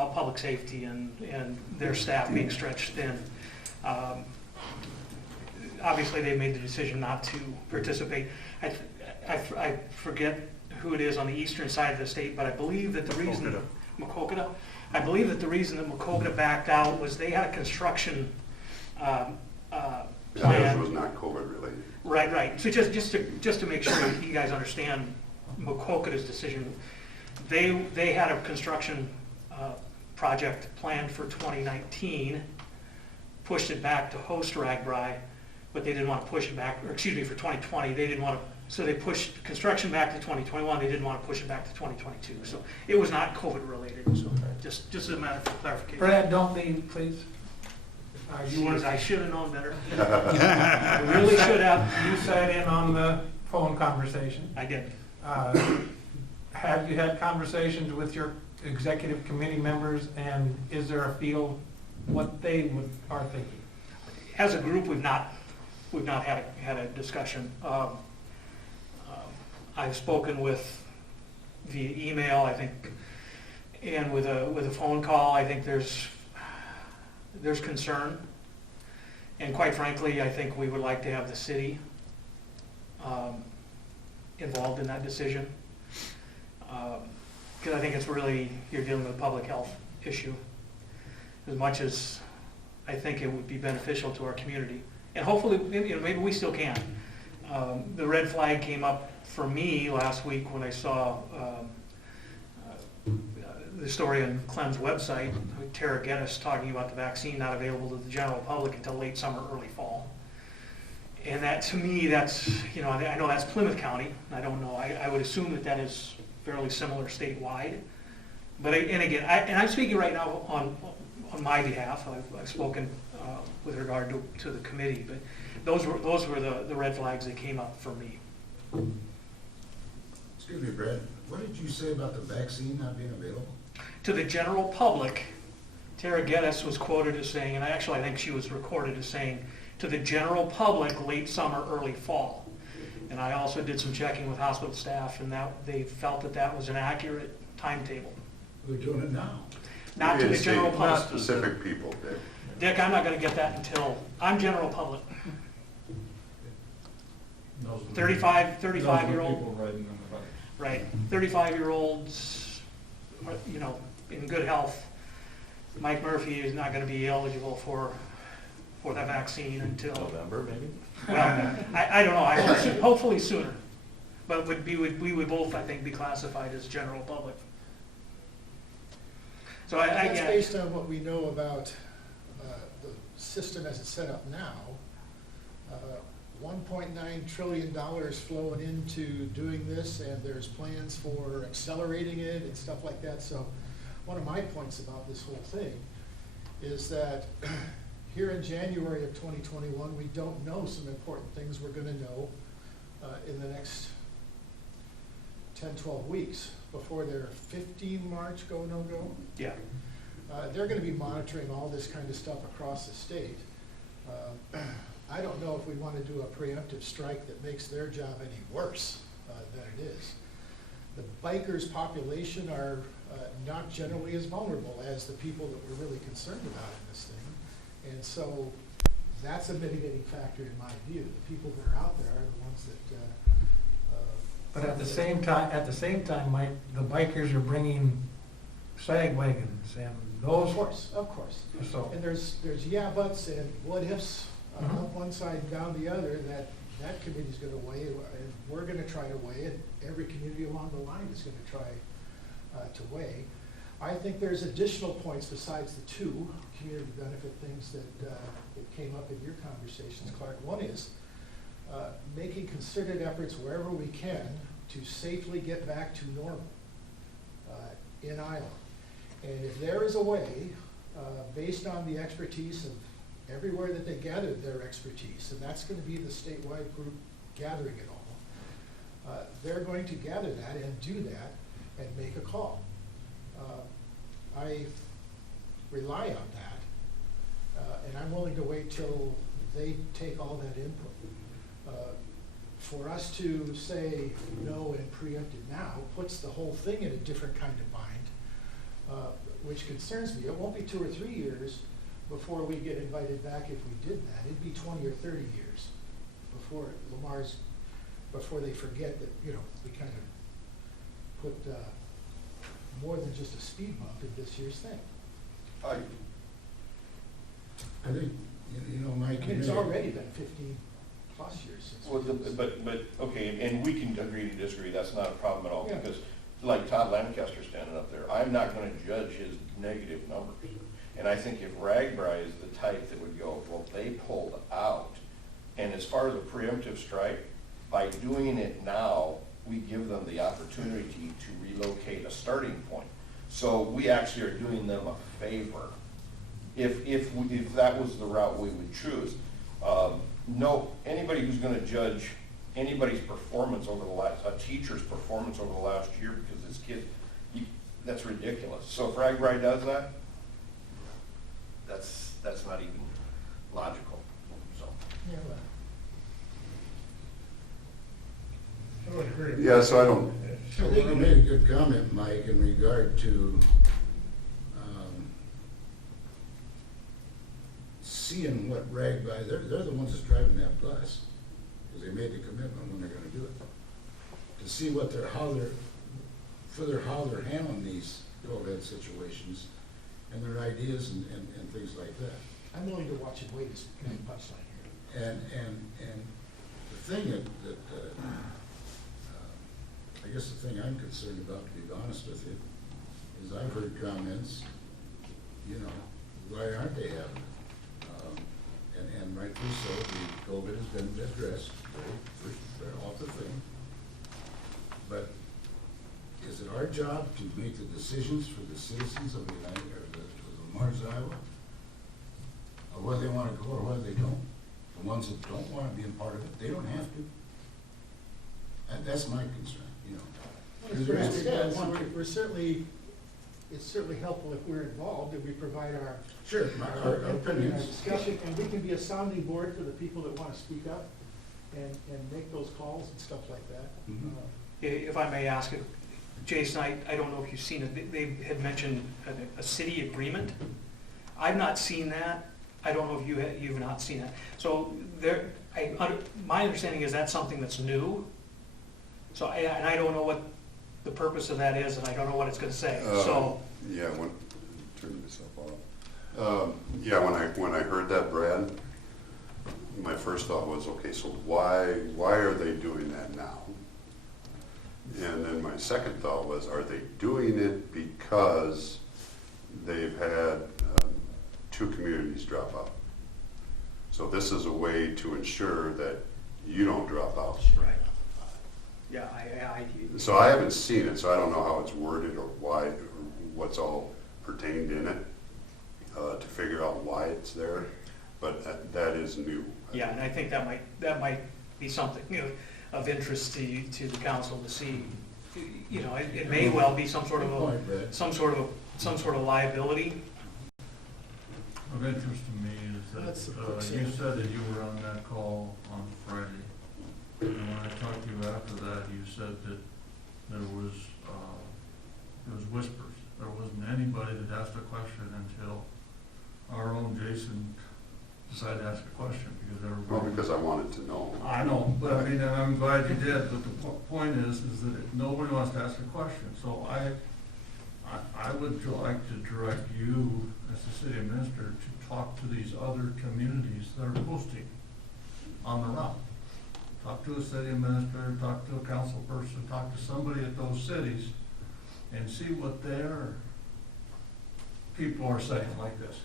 about public safety and their staff being stretched thin. Obviously, they made the decision not to participate. I forget who it is on the eastern side of the state, but I believe that the reason Maquoketa. I believe that the reason that Maquoketa backed out was they had a construction plan. That was not COVID related. Right. So just to make sure that you guys understand Maquoketa's decision, they had a construction project planned for 2019, pushed it back to host RAGBRAI, but they didn't want to push it back, or excuse me, for 2020, they didn't want to, so they pushed construction back to 2021, they didn't want to push it back to 2022. So it was not COVID related, so just as a matter of clarification. Brad, don't leave, please. I should have known better. I really should have. You sat in on the phone conversation. I did. Have you had conversations with your executive committee members, and is there a feel what they are thinking? As a group, we've not had a discussion. I've spoken with via email, I think, and with a phone call. I think there's concern, and quite frankly, I think we would like to have the city involved in that decision, because I think it's really, you're dealing with a public health issue, as much as I think it would be beneficial to our community, and hopefully, maybe we still can. The red flag came up for me last week when I saw the story on Clem's website, Tara Geddes talking about the vaccine not available to the general public until late summer, early fall. And that, to me, that's, I know that's Plymouth County. I don't know. I would assume that is fairly similar statewide. But I'm speaking right now on my behalf. I've spoken with regard to the committee, but those were the red flags that came up for me. Excuse me, Brad, what did you say about the vaccine not being available? To the general public, Tara Geddes was quoted as saying, and I think she was recorded as saying, to the general public, late summer, early fall. And I also did some checking with hospital staff, and that they felt that was an accurate timetable. We're doing it now. Not to the general Not public. specific people, Dick. Dick, I'm not going to get that until I'm general public. 35-year-old, right? 35-year-olds, in good health. Mike Murphy is not going to be eligible for that vaccine until November, maybe. Well, I don't know. Hopefully sooner, but we would both, I think, be classified as general public. So That's based on what we know about the system as it's set up now. $1.9 trillion flowing into doing this, and there's plans for accelerating it and stuff like that. So one of my points about this whole thing is that here in January of 2021, we don't know some important things we're going to know in the next 10, 12 weeks before their 15 March go, no go. Yeah. They're going to be monitoring all this kind of stuff across the state. I don't know if we want to do a preemptive strike that makes their job any worse than it is. The bikers population are not generally as vulnerable as the people that we're really concerned about in this thing. And so that's a mitigating factor in my view. The people that are out there are the ones that But at the same time, Mike, the bikers are bringing sag wagons and those. Of course. So. And there's yeah buts and what ifs up one side and down the other that committee's going to weigh, and we're going to try to weigh, and every community along the line is going to try to weigh. I think there's additional points besides the two community benefit things that came up in your conversations, Clark. One is making concerted efforts wherever we can to safely get back to normal in Iowa. And if there is a way, based on the expertise of everywhere that they gathered their expertise, and that's going to be the statewide group gathering it all, they're going to gather that and do that and make a call. I rely on that, and I'm willing to wait till they take all that input. For us to say no and preempt it now puts the whole thing in a different kind of bind. which concerns me. It won't be 2 or 3 years before we get invited back if we did that. It'd be 20 or 30 years before they forget that, you know, we kind of put more than just a speed bump in this year's thing. I, I think, you know, Mike. I mean, it's already been 15 plus years since. Well, but, okay, and we can agree to disagree, that's not a problem at all, Yeah. because like Todd Lancaster standing up there, I'm not gonna judge his negative numbers. And I think if Ragbri is the type that would go, well, they pulled out, and as far as a preemptive strike, by doing it now, we give them the opportunity to relocate a starting point. So we actually are doing them a favor, if that was the route we would choose. No, anybody who's gonna judge anybody's performance over the last, a teacher's performance over the last year because his kid, that's ridiculous. So if Ragbri does that, that's not even logical, so. Yeah, well, I would agree. yeah, so I don't, I think you made a good comment, Mike, in regard to seeing what Ragbri, they're the ones that's driving that bus, because they made the commitment when they're gonna do it. To see what how they're handling these COVID situations, and their ideas and things like that. I'm willing to watch and wait is kind of punchline here. And the thing that I guess the thing I'm concerned about, to be honest with you, is I've heard comments, you know, why aren't they having it? And rightfully so, the COVID has been addressed, right off the thing. But is it our job to make the decisions for the citizens of the United, or the Mars, Iowa? Of whether they wanna go or whether they don't? The ones that don't wanna be a part of it, they don't have to. And that's my concern, you know. Well, as we said, we're certainly, it's certainly helpful if we're involved, if we provide our Sure, our input and our opinions. discussion, and we can be a sounding board for the people that wanna speak up and make those calls and stuff like that. Mhm. If I may ask, Jason, I don't know if you've seen it, they had mentioned a city agreement. I've not seen that. I don't know if you've not seen that. So my understanding is that's something that's new. So, and I don't know what the purpose of that is, and I don't know what it's gonna say, so. yeah, turn myself off. Yeah, when I heard that, Brad, my first thought was, okay, so why are they doing that now? And then my second thought was, are they doing it because they've had 2 communities drop out? So this is a way to ensure that you don't drop out. Right. Yeah, So I haven't seen it, so I don't know how it's worded or why, or what's all pertained in it, to figure out why it's there, but that is new. yeah, and I think that might be something, you know, of interest to the council to see. You know, it may well be some sort of Good point, Brad. some sort of liability. Of interest to me is That's the that, quick you sale. said that you were on that call on Friday. And when I talked to you after that, you said that there was whispers. There wasn't anybody that asked a question until our own Jason decided to ask a question, because Well, everybody. because I wanted to know. I know, but I mean, and I'm glad you did, but the point is that nobody wants to ask a question. So I would like to direct you, as the city administrator, to talk to these other communities that are posting on the route. Talk to a city administrator, talk to a council person, talk to somebody at those cities, and see what their people are saying like this.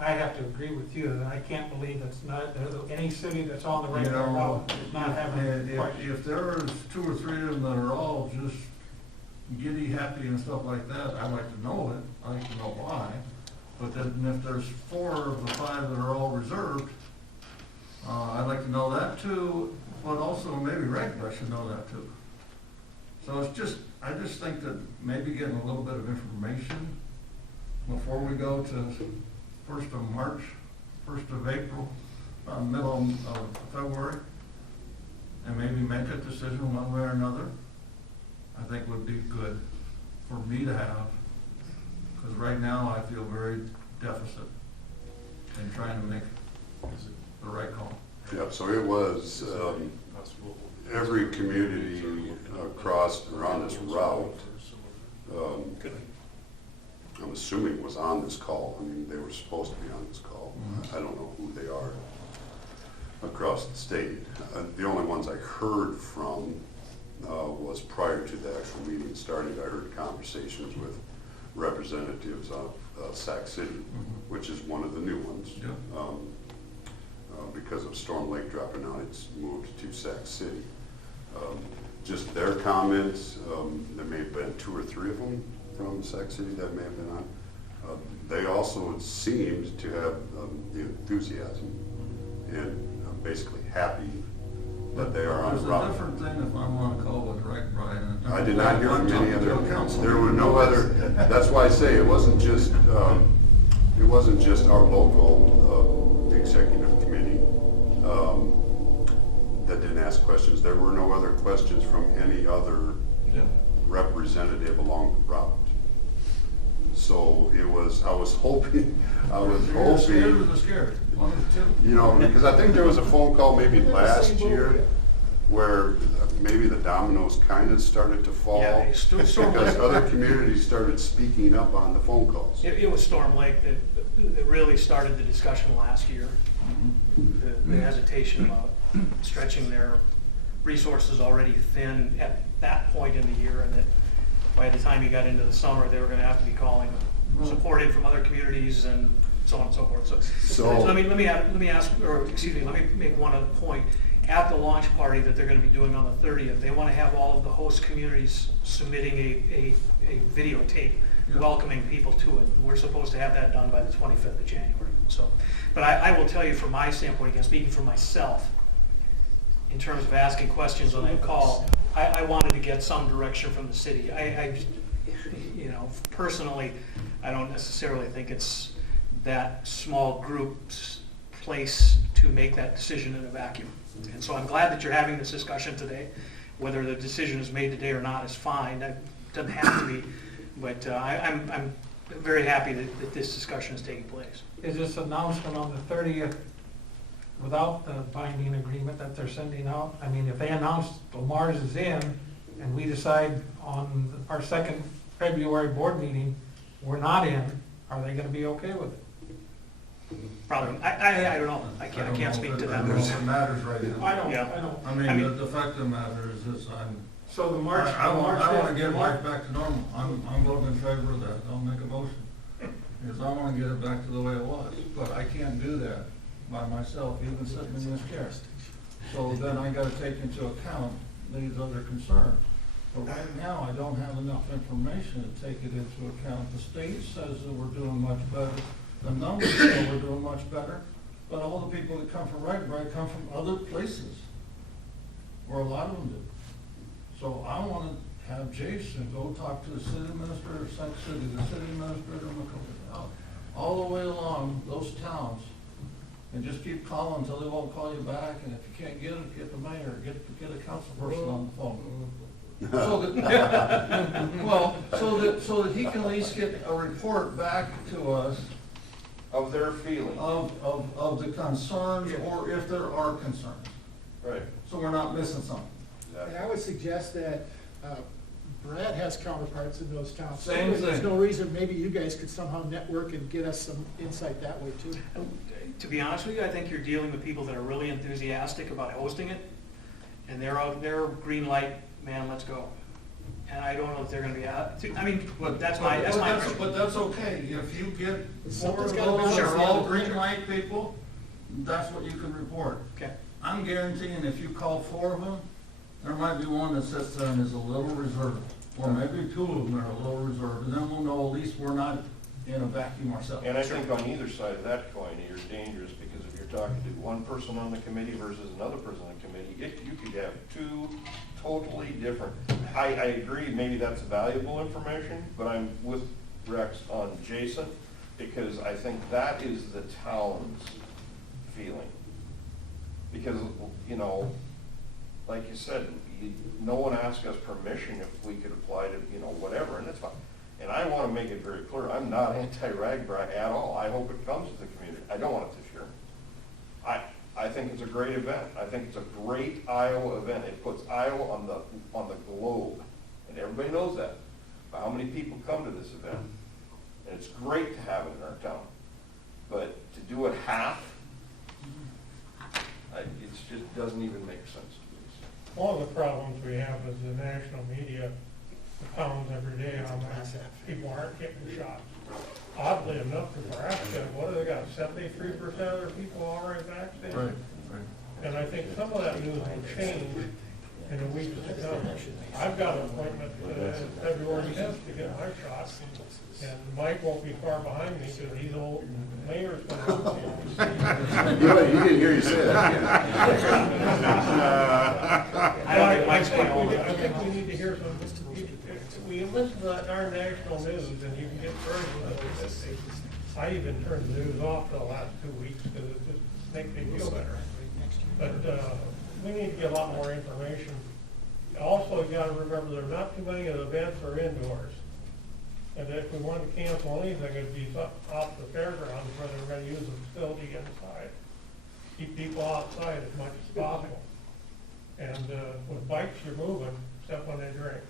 I have to agree with you, and I can't believe it's not, any city that's on the You regular know, route is not having and a question. if there's 2 or 3 of them that are all just giddy, happy and stuff like that, I'd like to know it, I'd like to know why. But then if there's 4 of the 5 that are all reserved, I'd like to know that too, but also maybe Ragbri should know that too. So I just think that maybe getting a little bit of information before we go to 1st of March, 1st of April, middle of February, and maybe make a decision one way or another, I think would be good for me to have. Because right now, I feel very deficit in trying to make the right call. Yeah, so it was, every community across, or on this route, I'm assuming was on this call. I mean, they were supposed to be on this call. I don't know who they are across the state. The only ones I heard from was prior to the actual meeting starting. I heard conversations with representatives of Sac City, which is one of the new ones. Yeah. Because of Storm Lake dropping out, it's moved to Sac City. Just their comments, there may have been 2 or 3 of them from Sac City that may have been on. They also seemed to have the enthusiasm and basically happy that they are on the There's a route. different thing if I want to call with Rick Bryan. I did not hear from any other, council. there were no other, that's why I say it wasn't just our local executive committee that didn't ask questions. There were no other questions from any other Yeah. representative along the route. So it was, I was hoping, You're scared or the scared? One of the two. you know, because I think there was a phone call maybe last year where maybe the dominoes kind of started to fall. Yeah, Storm Because Lake. other communities started speaking up on the phone calls. It was Storm Lake that really started the discussion last year. The hesitation about stretching their resources already thin at that point in the year, and that by the time you got into the summer, they were gonna have to be calling support in from other communities and so on and so forth. So- let me ask, or excuse me, let me make one other point. At the launch party that they're gonna be doing on the 30th, they wanna have all of the host communities submitting a videotape Yeah. welcoming people to it. We're supposed to have that done by the 25th of January, so. But I will tell you from my standpoint, again, speaking for myself, in terms of asking questions on that call, I wanted to get some direction from the city. I just, you know, personally, I don't necessarily think it's that small group's place to make that decision in a vacuum. And so I'm glad that you're having this discussion today. Whether the decision is made today or not is fine. It doesn't have to be. But I'm very happy that this discussion is taking place. Is this announcement on the 30th without the binding agreement that they're sending out? I mean, if they announce Lamar's is in and we decide on our second February board meeting, we're not in, are they gonna be okay with it? Probably, I don't know. I can't speak to I don't know if that. it matters right now. Yeah. I mean, the fact of the matter is this, So the I want to get life back to normal. I'm voting in favor of that. I'll make a motion. Because I want to get it back to the way it was. But I can't do that by myself, even sitting in this chair. So then I got to take into account these other concerns. But right now, I don't have enough information to take it into account. The state says that we're doing much better. The numbers say we're doing much better. But all the people that come from Wright come from other places, or a lot of them do. So I want to have Jason go talk to the city administrator of Sac City, the city administrator of McCoy, all the way along those towns, and just keep calling until they won't call you back, and if you can't get it, get the mayor, get a council person on the phone. So that, well, so that he can at least get a report back to us Of their feeling. of the concerns, or if there are concerns, Right. so we're not missing something. And I would suggest that Brad has counterparts in those towns. Same There's thing. no reason, maybe you guys could somehow network and get us some insight that way too. To be honest with you, I think you're dealing with people that are really enthusiastic about hosting it, and they're green light, man, let's go. And I don't know if they're gonna be out, I mean, that's my impression. But that's okay, if you get four of Something's gotta those, balance they're the all other. green light people, that's what you can report. Okay, I'm guaranteeing if you call 4 of them, there might be one that sits there and is a little reserved, or maybe 2 of them are a little reserved, and then we'll know at least we're not in a vacuum ourselves. And I think on either side of that coin, you're dangerous, because if you're talking to one person on the committee versus another person on the committee, you could have 2 totally different. I agree, maybe that's valuable information, but I'm with Rex on Jason, because I think that is the town's feeling. Because, you know, like you said, no one asked us permission if we could apply to, you know, whatever, and that's fine. And I want to make it very clear, I'm not anti-RAGBRAI at all. I hope it comes to the community. I don't want it this year. I think it's a great event. I think it's a great Iowa event. It puts Iowa on the globe, and everybody knows that. By how many people come to this event, and it's great to have it in our town. But to do it half, it just doesn't even make sense to me. One of the problems we have is the national media pounds every day on that people aren't getting shots. Oddly enough, Nebraska, what do they got, 73% of their people already vaccinated? Right. And I think some of that news will change in the weeks to come. I've got an appointment February 10th to get my shot, and Mike won't be far behind me because he's old and the mayor's going to. You didn't hear you say that. I don't think Mike's going I to. think we need to hear some, we listen to our national news and you can get further with it. I even turned the news off for the last 2 weeks because it just makes me feel better. But we need to get a lot more information. Also, you gotta remember, there are not too many of the events are indoors. And if we want to cancel anything, it'd be off the fairgrounds where they're gonna use the facility inside. Keep people outside as much as possible. And with bikes, you're moving, except when they drink.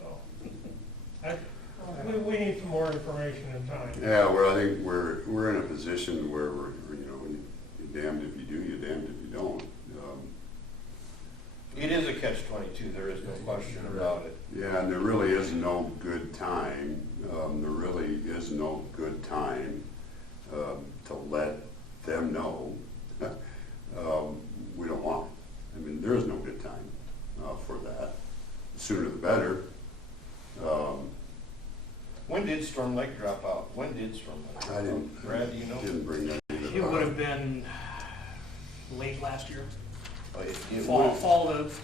So, we need some more information in time. Yeah, I think we're in a position where we're, you're damned if you do, you're damned if you don't. It is a catch-22, there is no question about it. Yeah, and there really is no good time, there really is no good time to let them know we don't want it. I mean, there is no good time for that. The sooner the better. When did Storm Lake drop out? When did Storm Lake? I didn't. Brad, do you know? Didn't bring that either. It would have been late last year. It Fall of,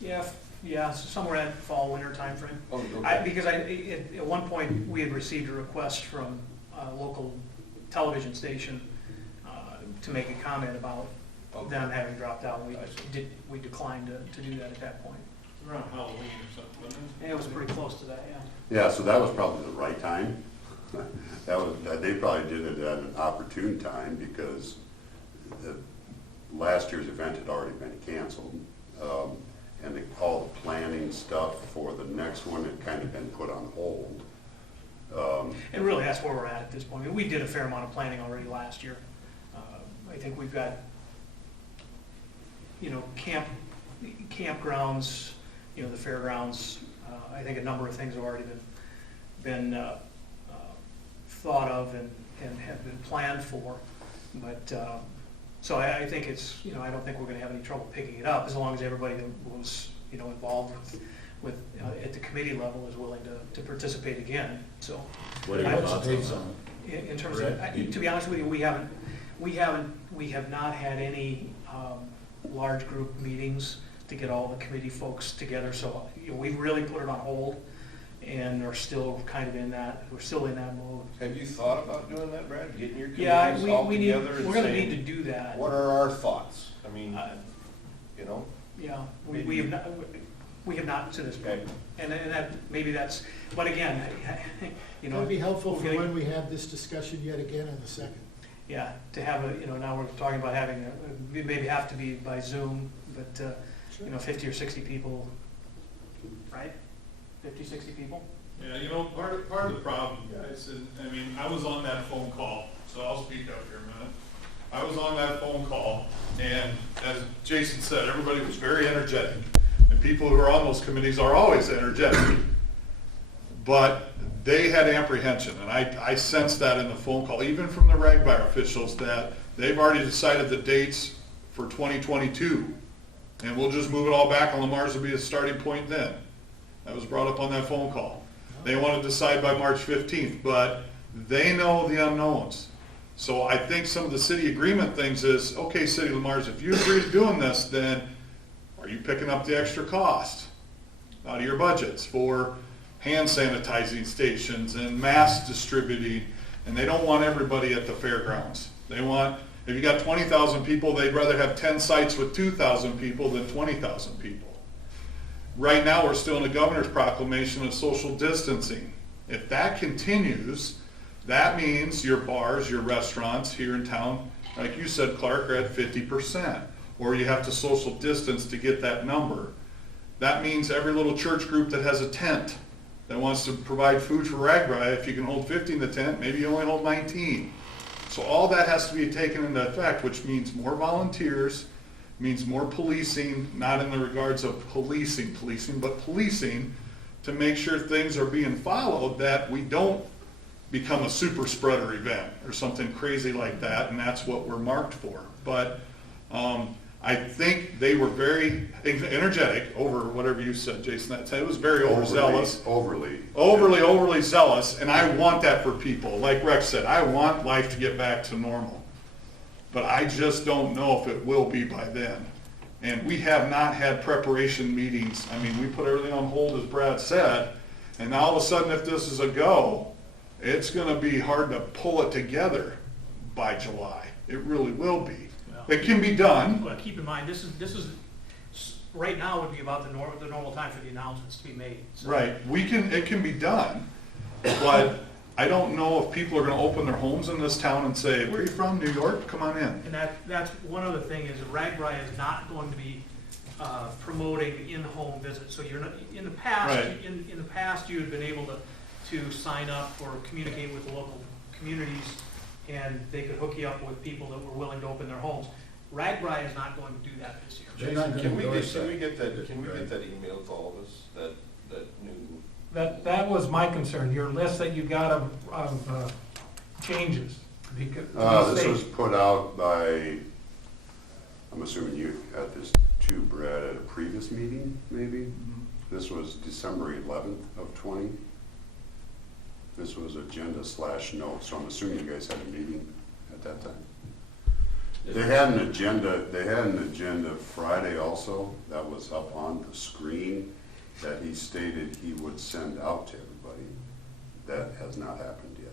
yeah, somewhere in fall, winter timeframe. Oh, okay. Because at one point, we had received a request from a local television station to make a comment about them having dropped out. We declined to do that at that point. Around Halloween or something, wasn't it? And it was pretty close to that, yeah. Yeah, so that was probably the right time. They probably did it at an opportune time because last year's event had already been canceled. And all the planning stuff for the next one had kind of been put on hold. And really, that's where we're at this point. I mean, we did a fair amount of planning already last year. I think we've got, campgrounds, the fairgrounds. I think a number of things have already been thought of and have been planned for. But so I think it's, I don't think we're going to have any trouble picking it up as long as everybody that was, involved with at the committee level is willing to participate again. So What are your thoughts on it? in terms of, to be honest with you, we have not had any large group meetings to get all the committee folks together. So we've really put it on hold and are still kind of we're still in that mode. Have you thought about doing that, Brad? Getting your Yeah, committees all we're together and going to saying, need to do that. what are our thoughts? I mean, Yeah, we have not to this point. Okay. And that, maybe that's, but again, It'd be helpful for we're when we have this discussion yet again on the 2nd. Yeah, to have now we're talking about having, we maybe have to be by Zoom, but, 50 or 60 people, right? 50, 60 people? Yeah, part of the problem, guys, and, I was on that phone call, so I'll speak up here a minute. I was on that phone call, and as Jason said, everybody was very energetic. And people who are on those committees are always energetic. But they had apprehension, and I sensed that in the phone call, even from the RAGBRAI officials, that they've already decided the dates for 2022. And we'll just move it all back, and Lamar's will be a starting point then. That was brought up on that phone call. They want to decide by March 15th, but they know the unknowns. So I think some of the city agreement things is, okay, City of Lamar's, if you agree to doing this, then are you picking up the extra cost out of your budgets for hand sanitizing stations and mask distributing? And they don't want everybody at the fairgrounds. They want, if you got 20,000 people, they'd rather have 10 sites with 2,000 people than 20,000 people. Right now, we're still in the governor's proclamation of social distancing. If that continues, that means your bars, your restaurants here in town, like you said, Clark, are at 50%. Or you have to social distance to get that number. That means every little church group that has a tent that wants to provide food for Ragbri, if you can hold 50 in the tent, maybe you only hold 19. So all that has to be taken into effect, which means more volunteers, means more policing, not in the regards of policing, but policing to make sure things are being followed, that we don't become a super spreader event or something crazy like that, and that's what we're marked for. But I think they were very energetic over whatever you said, Jason. It was very overzealous. Overly zealous, and I want that for people. Like Rex said, I want life to get back to normal. But I just don't know if it will be by then. And we have not had preparation meetings. I mean, we put everything on hold, as Brad said, and now all of a sudden, if this is a go, it's gonna be hard to pull it together by July. It really will be. It can be done. Well, keep in mind, this is, right now would be about the normal time for the announcements to be made. So- Right, it can be done, but I don't know if people are gonna open their homes in this town and say, where are you from, New York? Come on in. And that's one other thing is Ragbri is not going to be promoting in-home visits. So you're not, in the past, Right. in the past, you had been able to sign up or communicate with the local communities, and they could hook you up with people that were willing to open their homes. Ragbri is not going to do that this year. They're not gonna Can we endorse get that. that email to all of us, that new? That was my concern, your list that you got of changes. Because- This was put out by, I'm assuming you had this too, Brad, at a previous meeting, maybe? This was December 11th of 20. This was agenda/note, so I'm assuming you guys had a meeting at that time. They had an agenda Friday also, that was up on the screen, that he stated he would send out to everybody. That has not happened yet.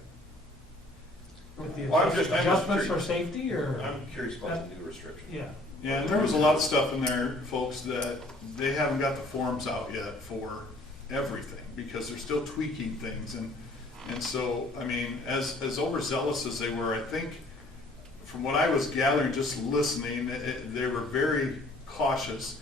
With the Well, I'm just adjustments for curious. safety, or? I'm curious about the new restrictions. Yeah. Yeah, and there was a lot of stuff in there, folks, that they haven't got the forms out yet for everything, because they're still tweaking things, and so, I mean, as overzealous as they were, I think, from what I was gathering, just listening, they were very cautious.